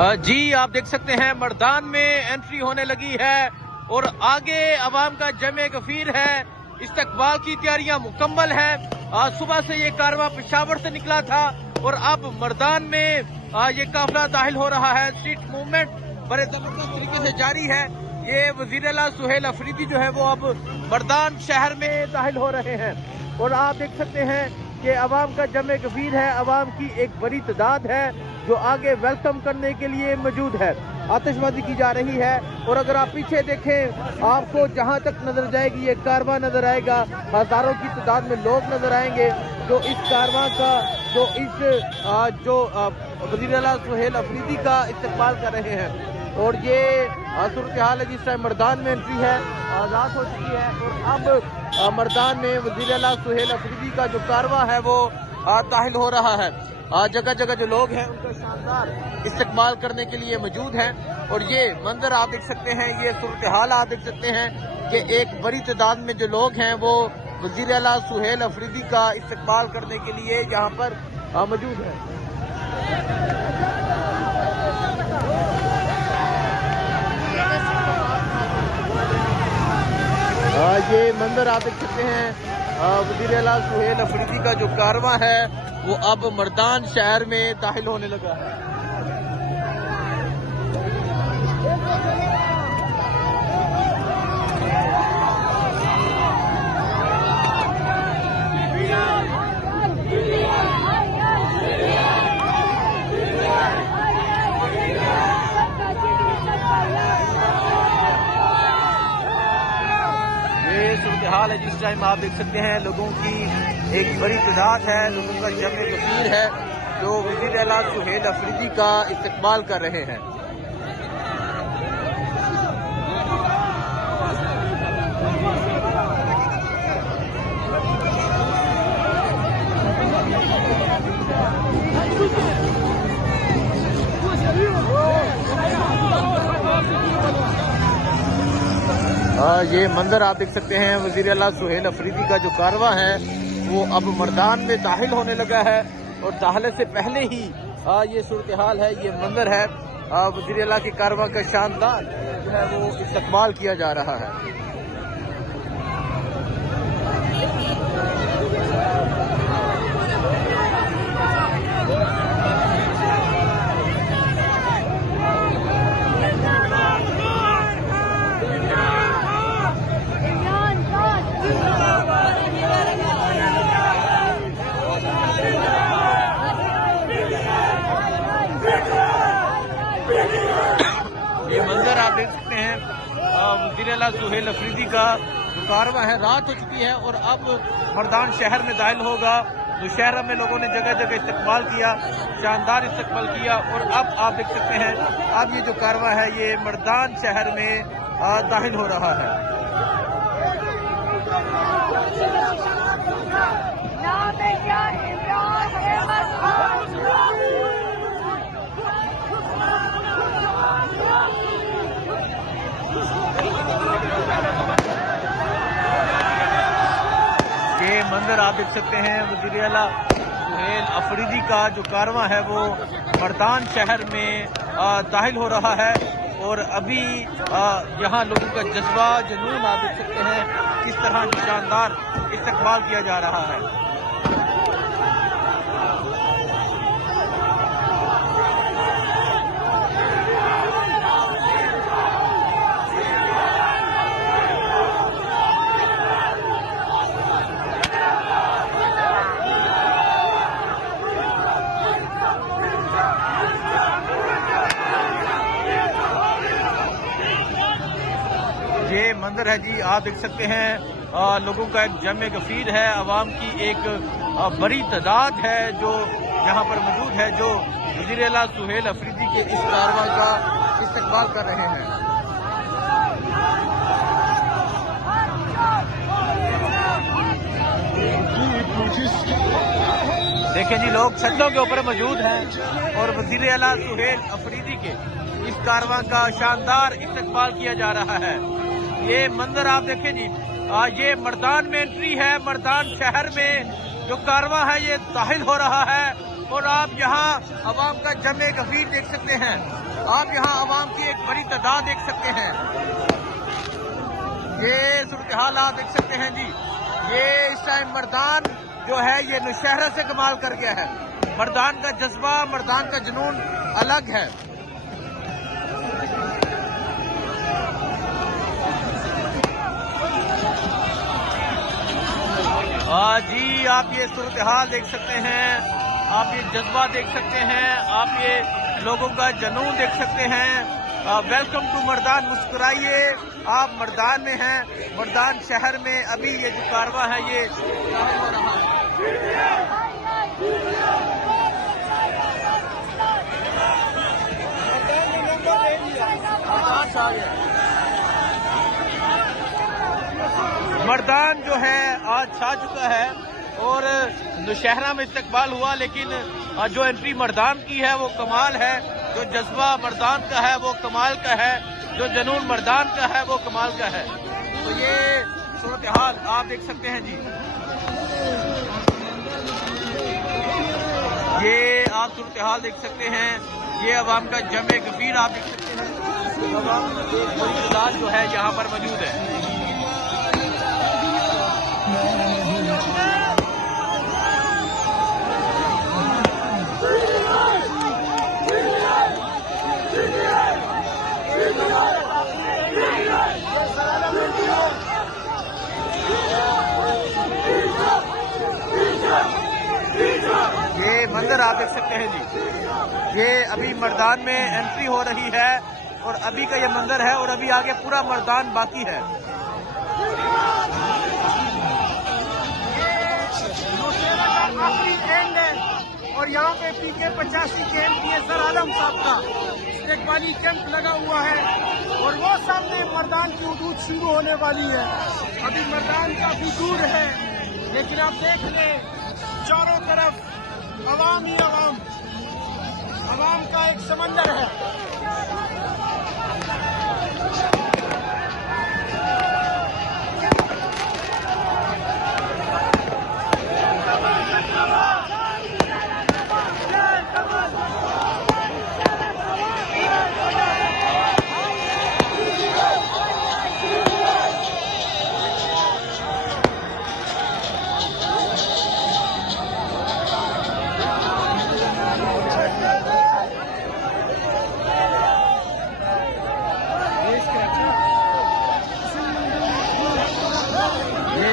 जी आप देख सकते हैं मर्दान में एंट्री होने लगी है और आगे अवाम का जमे गफीर है। इस्तकबाल की तैयारियां मुकम्मल है। सुबह से ये कारवां पेशावर से निकला था और अब मर्दान में ये काफिला दाखिल हो रहा है। स्ट्रीट मूवमेंट बड़े जबरदस्त तरीके से जारी है। ये वजीर आला सुहेल अफरीदी जो है वो अब मर्दान शहर में दाखिल हो रहे हैं और आप देख सकते हैं कि अवाम का जमे गफीर है। अवाम की एक बड़ी तादाद है जो आगे वेलकम करने के लिए मौजूद है। आतिशबाजी की जा रही है और अगर आप पीछे देखें आपको जहां तक नजर जाएगी ये कारवां नजर आएगा। हजारों की तादाद में लोग नजर आएंगे जो इस कारवां का जो वज़ीर आला सुहेल अफरीदी का इस्तकबाल कर रहे हैं। और ये सूरत हाल है जिस टाइम मर्दान में एंट्री है। रात हो चुकी है और अब मर्दान में वज़ीर आला सुहेल अफरीदी का जो कारवां है वो दाखिल हो रहा है। जगह जगह जो लोग हैं उनका शानदार इस्तकबाल करने के लिए मौजूद हैं और ये मंजर आप देख सकते हैं। ये सूरत हाल आप देख सकते हैं कि एक बड़ी तादाद में जो लोग हैं वो वज़ीर आला सुहेल अफरीदी का इस्तकबाल करने के लिए यहाँ पर मौजूद है। ये मंजर आप देख सकते हैं वज़ीर आला सुहेल अफरीदी का जो कारवां है वो अब मर्दान शहर में दाखिल होने लगा है। हाल है जिस टाइम आप देख सकते हैं लोगों की एक बड़ी तादाद है। लोगों का जमे गफीर है जो वज़ीर आला सुहेल अफरीदी का इस्तकबाल कर रहे हैं। ये मंजर आप देख सकते हैं वज़ीर आला सुहेल अफरीदी का जो कारवां है वो अब मर्दान में दाखिल होने लगा है और दाखिले से पहले ही ये सूरत हाल है। ये मंजर है वज़ीर आला के कारवां का शानदार जो है वो इस्तकबाल किया जा रहा है। ये मंजर आप देख सकते हैं वज़ीर आला सुहेल अफरीदी का जो कारवां है। रात हो चुकी है और अब मर्दान शहर में दाखिल होगा। तो शहर में लोगों ने जगह जगह इस्तकबाल किया, शानदार इस्तकबाल किया और अब आप देख सकते हैं अब ये जो कारवां है ये मर्दान शहर में दाखिल हो रहा है। ये मंजर आप देख सकते हैं वज़ीर आला सुहेल अफरीदी का जो कारवां है वो मर्दान शहर में दाखिल हो रहा है और अभी यहाँ लोगों का जज्बा जुनून आप देख सकते हैं किस तरह शानदार इस्तकबाल किया जा रहा है। ये मंजर है जी आप देख सकते हैं लोगों का एक जमे गफीर है। अवाम की एक बड़ी तादाद है जो यहाँ पर मौजूद है जो वज़ीर आला सुहेल अफरीदी के इस कारवां का इस्तकबाल कर रहे हैं। देखें जी लोग छतों के ऊपर मौजूद हैं और वज़ीर आला सुहेल अफरीदी के इस कारवां का शानदार इस्तकबाल किया जा रहा है। ये मंजर आप देखें जी ये मर्दान में एंट्री है। मर्दान शहर में जो कारवां है ये दाखिल हो रहा है और आप यहाँ अवाम का जमे गफीर देख सकते हैं। आप यहाँ अवाम की एक बड़ी तादाद देख सकते हैं। ये सूरत हाल आप देख सकते हैं जी। ये इस टाइम मर्दान जो है ये नौशहरा से कमाल कर गया है। मर्दान का जज्बा, मर्दान का जुनून अलग है। जी आप ये सूरत हाल देख सकते हैं, आप ये जज्बा देख सकते हैं, आप ये लोगों का जुनून देख सकते हैं। वेलकम टू मर्दान, मुस्कुराइए। आप मर्दान में हैं, मर्दान शहर में अभी ये जो कारवां है ये हो रहा है। मर्दान जो है आज छा चुका है और नौशहरा में इस्तकबाल हुआ, लेकिन जो एंट्री मर्दान की है वो कमाल है। जो जज्बा मर्दान का है वो कमाल का है, जो जुनून मर्दान का है वो कमाल का है। तो ये सूरत हाल आप देख सकते हैं जी। ये आप सूरत हाल देख सकते हैं, ये अवाम का जमे गफीर आप देख सकते हैं। अवाम की एक बड़ी तादाद जो है यहाँ पर मौजूद है। ये मंजर आप देख सकते हैं जी। ये अभी मर्दान में एंट्री हो रही है और अभी का ये मंजर है और अभी आगे पूरा मर्दान बाकी है। आखिरी एंड है और यहाँ पे PK 85 के MP सर आलम साहब का इस्तेकबाली कैंप लगा हुआ है और वो सामने मर्दान की हदूद शुरू होने वाली है। अभी मर्दान काफी दूर है, लेकिन आप देख लें चारों तरफ अवाम ही अवाम, अवाम का एक समंदर है।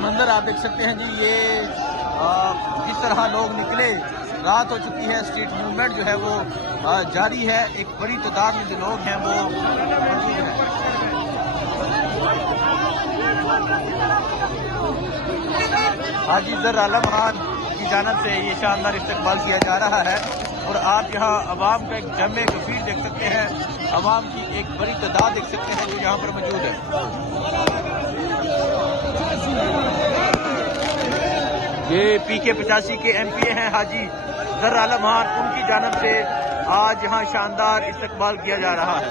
मंजर आप देख सकते हैं जी। ये जिस तरह लोग निकले, रात हो चुकी है, स्ट्रीट मूवमेंट जो है वो जारी है। एक बड़ी तादाद में जो लोग हैं वो मौजूद हैं। हाजी जर आलम खान की जानिब से ये शानदार इस्तकबाल किया जा रहा है और आप यहाँ अवाम का एक जमे गफीर देख सकते हैं। अवाम की एक बड़ी तादाद देख सकते हैं जो यहाँ पर मौजूद है। ये PK 85 के MP हैं हाजी जर आलम खान, उनकी जानिब से आज यहाँ शानदार इस्तकबाल किया जा रहा है।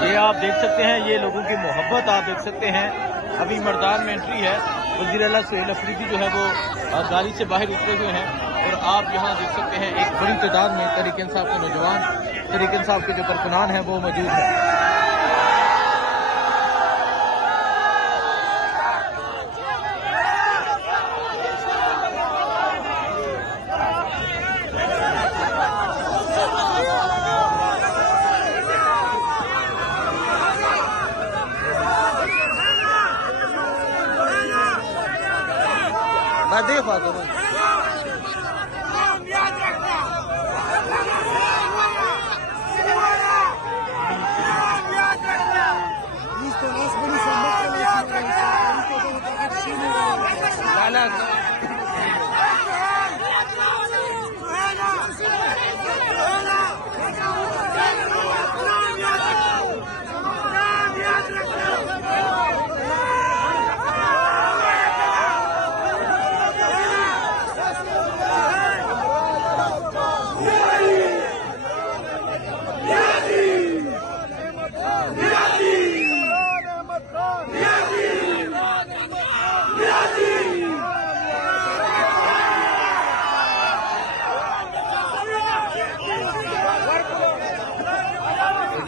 ये आप देख सकते हैं, ये लोगों की मोहब्बत आप देख सकते हैं। अभी मर्दान में एंट्री है। वज़ीर आला सुहेल अफरीदी जो है वो गाड़ी से बाहर उतरे हुए हैं और आप यहाँ देख सकते हैं एक बड़ी तादाद में तहरीक इंसाफ के नौजवान, तहरीक इंसाफ के जो कारकुनान हैं वो मौजूद हैं। ये बात है ना। याद रखना, याद रखना।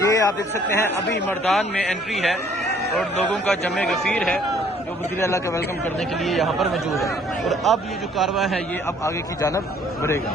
ये आप देख सकते हैं अभी मैदान में एंट्री है और लोगों का जमे गफीर है जो वज़ीर आला का वेलकम करने के लिए यहाँ पर मौजूद है। और अब ये जो कारवां है ये अब आगे की जानब बढ़ेगा।